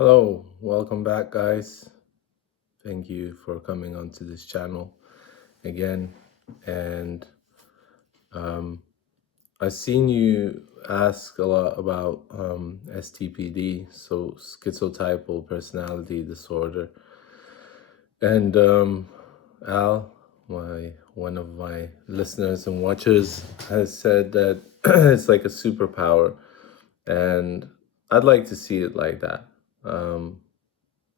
Hello, welcome back, guys. Thank you for coming onto this channel again. And I've seen you ask a lot about STPD, so schizotypal personality disorder. And Al, one of my listeners and watchers, has said that it's like a superpower, and I'd like to see it like that.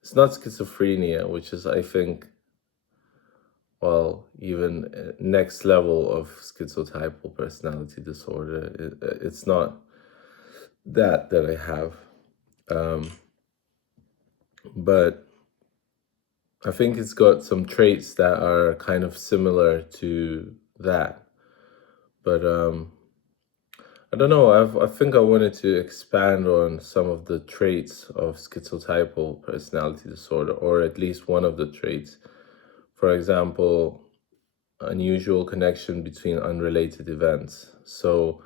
It's not schizophrenia, which is, I think, well, even next level of schizotypal personality disorder. It's not that I have, but I think it's got some traits that are kind of similar to that. But I don't know. I think I wanted to expand on some of the traits of schizotypal personality disorder, or at least one of the traits. For example, unusual connection between unrelated events. So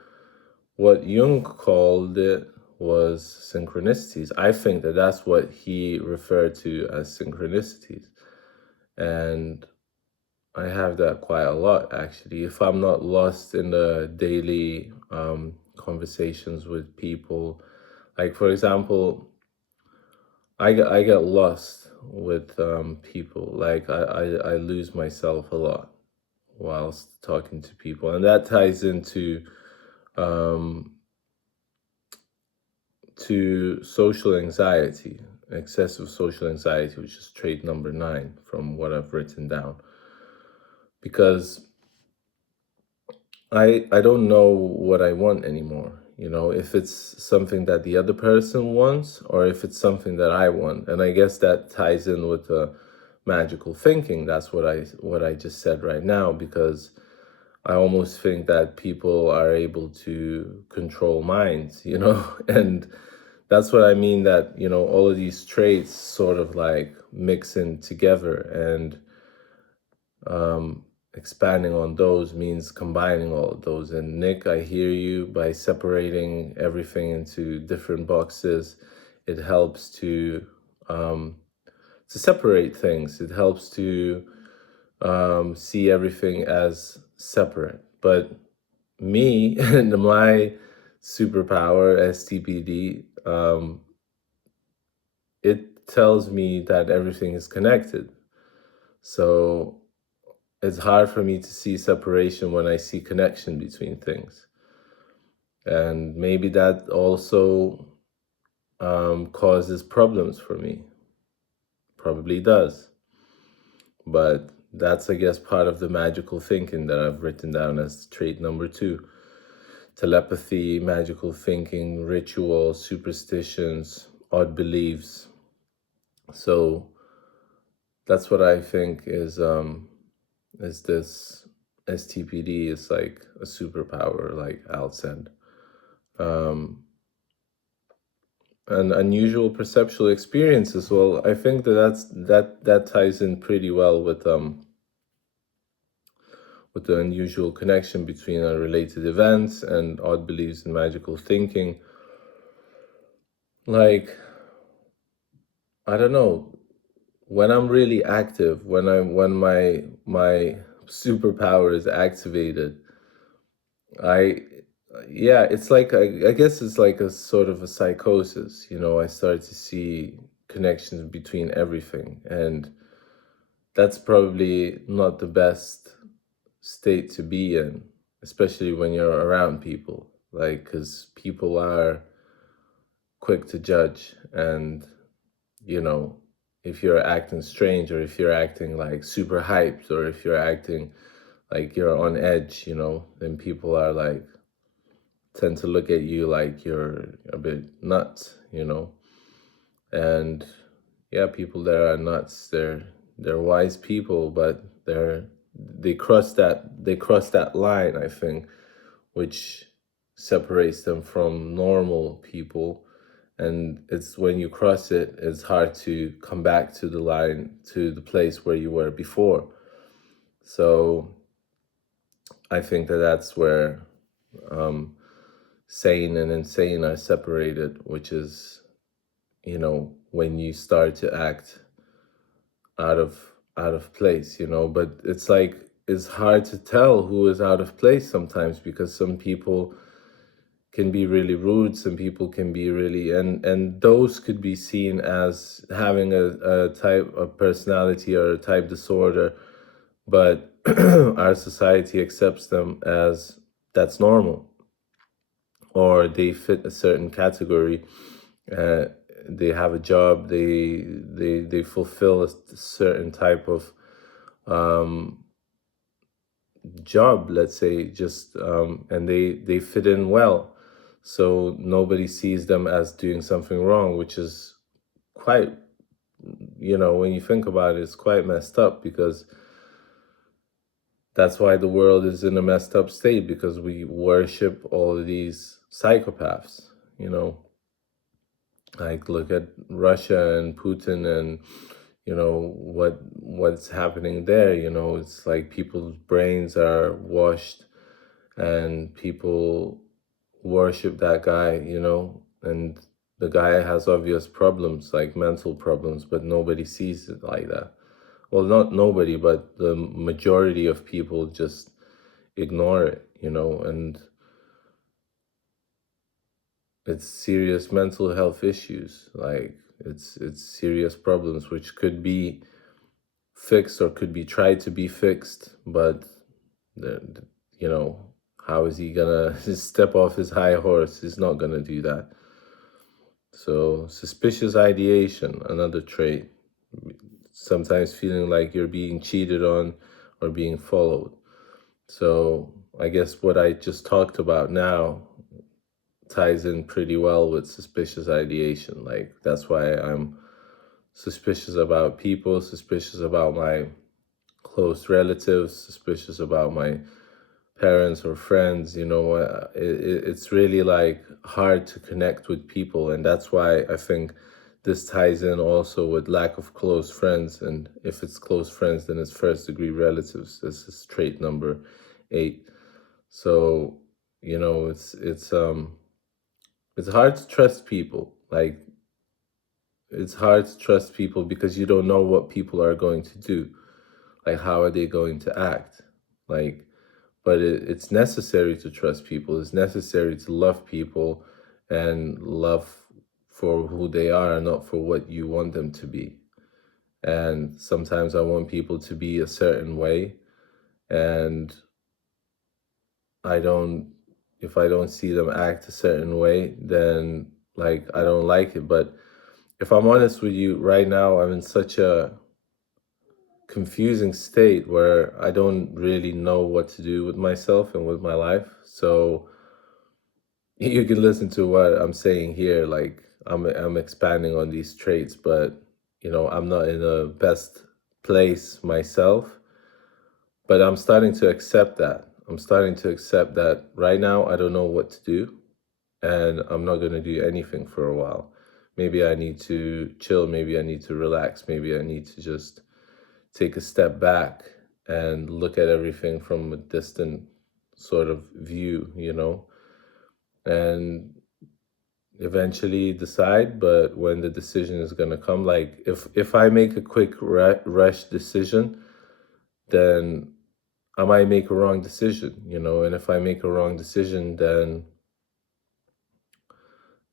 what Jung called it was synchronicities. I think that that's what he referred to as synchronicities. And I have that quite a lot, actually. If I'm not lost in the daily conversations with people, like, for example, I get lost with people. Like, I lose myself a lot whilst talking to people, and that ties into social anxiety, excessive social anxiety, which is trait number 9 from what I've written down. Because I don't know what I want anymore, if it's something that the other person wants or if it's something that I want. And I guess that ties in with the magical thinking. That's what I just said right now, because I almost think that people are able to control minds, and that's what I mean, that, all of these traits sort of like mix in together, and expanding on those means combining all of those. And Nick, I hear you. By separating everything into different boxes, it helps to separate things. It helps to see everything as separate. But me and my superpower, STPD, it tells me that everything is connected. So it's hard for me to see separation when I see connection between things. And maybe that also causes problems for me. Probably does. But that's, I guess, part of the magical thinking that I've written down as trait number 2. Telepathy, magical thinking, rituals, superstitions, odd beliefs. So that's what I think is this STPD is like a superpower, like Al said. And unusual perceptual experience as well. I think that ties in pretty well with the unusual connection between unrelated events and odd beliefs and magical thinking. Like, I don't know, when I'm really active, when my superpower is activated, it's like, I guess it's like a sort of a psychosis. I start to see connections between everything, and that's probably not the best state to be in, especially when you're around people, like, because people are quick to judge. And if you're acting strange, or if you're acting like super hyped, or if you're acting like you're on edge, then people are like, tend to look at you like you're a bit nuts. And yeah, people that are nuts, they're wise people, but they cross that line, I think, which separates them from normal people. And it's when you cross it, it's hard to come back to the line, to the place where you were before. So I think that's where sane and insane are separated, which is, when you start to act out of place, but it's like it's hard to tell who is out of place sometimes, because some people can be really rude, some people can be really, and those could be seen as having a type of personality or a type disorder, but our society accepts them as that's normal, or they fit a certain category. uh, they have a job, they fulfill a certain type of um, job, let's say, just and they fit in well, so nobody sees them as doing something wrong, which is quite, when you think about it, it's quite messed up, because that's why the world is in a messed up state, because we worship all of these psychopaths, like look at Russia and Putin, and what's happening there. It's like people's brains are washed, and people worship that guy, and the guy has obvious problems, like mental problems, but nobody sees it like that. Well, not nobody, but the majority of people just ignore it, and it's serious mental health issues. Like it's serious problems which could be fixed or could be tried to be fixed, but you know, how is he gonna step off his high horse? He's not gonna do that. So suspicious ideation, another trait. Sometimes feeling like you're being cheated on or being followed. So I guess what I just talked about now ties in pretty well with suspicious ideation. Like that's why I'm suspicious about people, suspicious about my close relatives, suspicious about my parents or friends. It's really like hard to connect with people, and that's why I think this ties in also with lack of close friends. And if it's close friends, then it's first degree relatives. This is trait number 8. So it's hard to trust people. Like it's hard to trust people because you don't know what people are going to do. Like how are they going to act? Like, but it's necessary to trust people. It's necessary to love people, and love for who they are, not for what you want them to be. And sometimes I want people to be a certain way, and I don't, if I don't see them act a certain way, then like I don't like it. But if I'm honest with you, right now I'm in such a confusing state where I don't really know what to do with myself and with my life. So you can listen to what I'm saying here. Like I'm expanding on these traits, but I'm not in the best place myself. But I'm starting to accept that. I'm starting to accept that right now I don't know what to do, and I'm not going to do anything for a while. Maybe I need to chill, maybe I need to relax, maybe I need to just take a step back and look at everything from a distant sort of view, and eventually decide. But when the decision is going to come, like if I make a quick rush decision, then I might make a wrong decision, and if I make a wrong decision,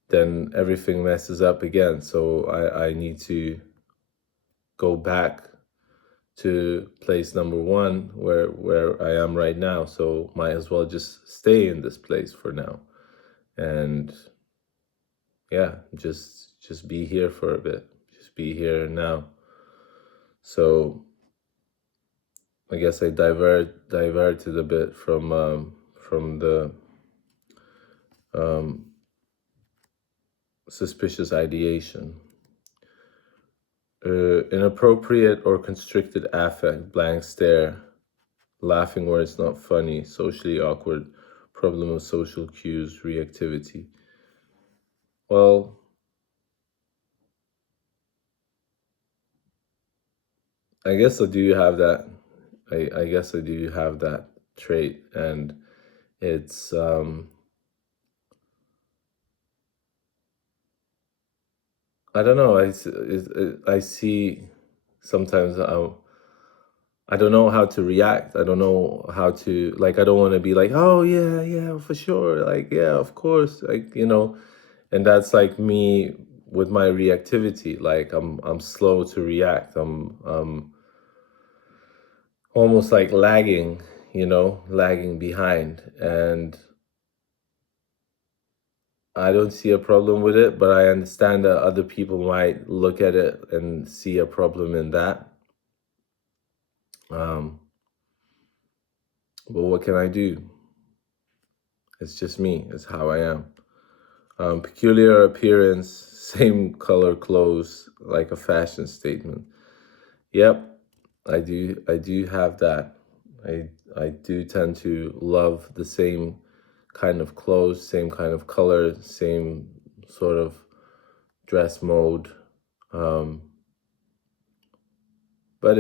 then everything messes up again. So I need to go back to place number 1 where I am right now. So might as well just stay in this place for now. And yeah, just be here for a bit. Just be here now. So I guess I diverted a bit from the suspicious ideation. Inappropriate or constricted affect, blank stare, laughing where it's not funny, socially awkward, problem of social cues, reactivity. Well, I guess I do have that. I guess I do have that trait, and it's I don't know. I see sometimes I don't know how to react. I don't know how to, like, I don't want to be like, oh yeah, yeah, for sure. Like, yeah, of course. Like, and that's like me with my reactivity. Like I'm slow to react. I'm almost like lagging, lagging behind. And I don't see a problem with it, but I understand that other people might look at it and see a problem in that. Um, but what can I do? It's just me. It's how I am. Peculiar appearance, same color clothes, like a fashion statement. Yep, I do have that. I do tend to love the same kind of clothes, same kind of color, same sort of dress mode. Um, but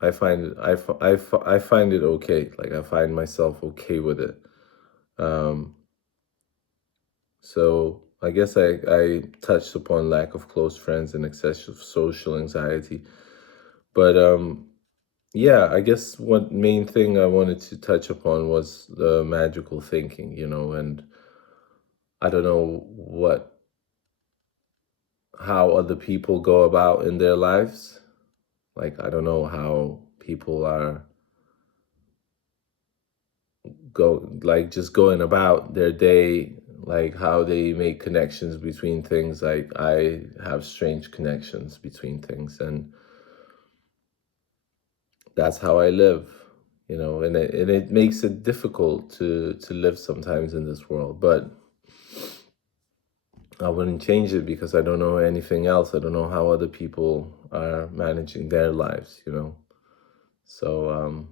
I find it okay. Like I find myself okay with it. Um, so I guess I touched upon lack of close friends and excessive social anxiety. But yeah, I guess one main thing I wanted to touch upon was the magical thinking, and I don't know how other people go about in their lives. Like I don't know how people are just going about their day, like how they make connections between things. Like I have strange connections between things, and that's how I live, and it makes it difficult to live sometimes in this world. But I wouldn't change it because I don't know anything else. I don't know how other people are managing their lives. So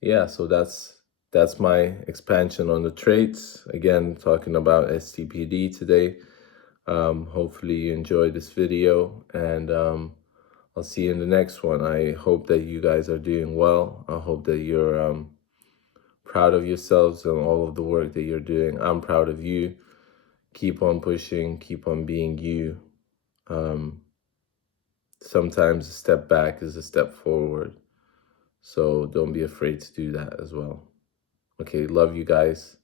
yeah, so that's my expansion on the traits. Again, talking about STPD today. Hopefully you enjoyed this video, and I'll see you in the next one. I hope that you guys are doing well. I hope that you're proud of yourselves and all of the work that you're doing. I'm proud of you. Keep on pushing, keep on being you. Um, Sometimes a step back is a step forward. So don't be afraid to do that as well. Okay, love you guys,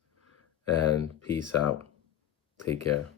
and peace out. Take care.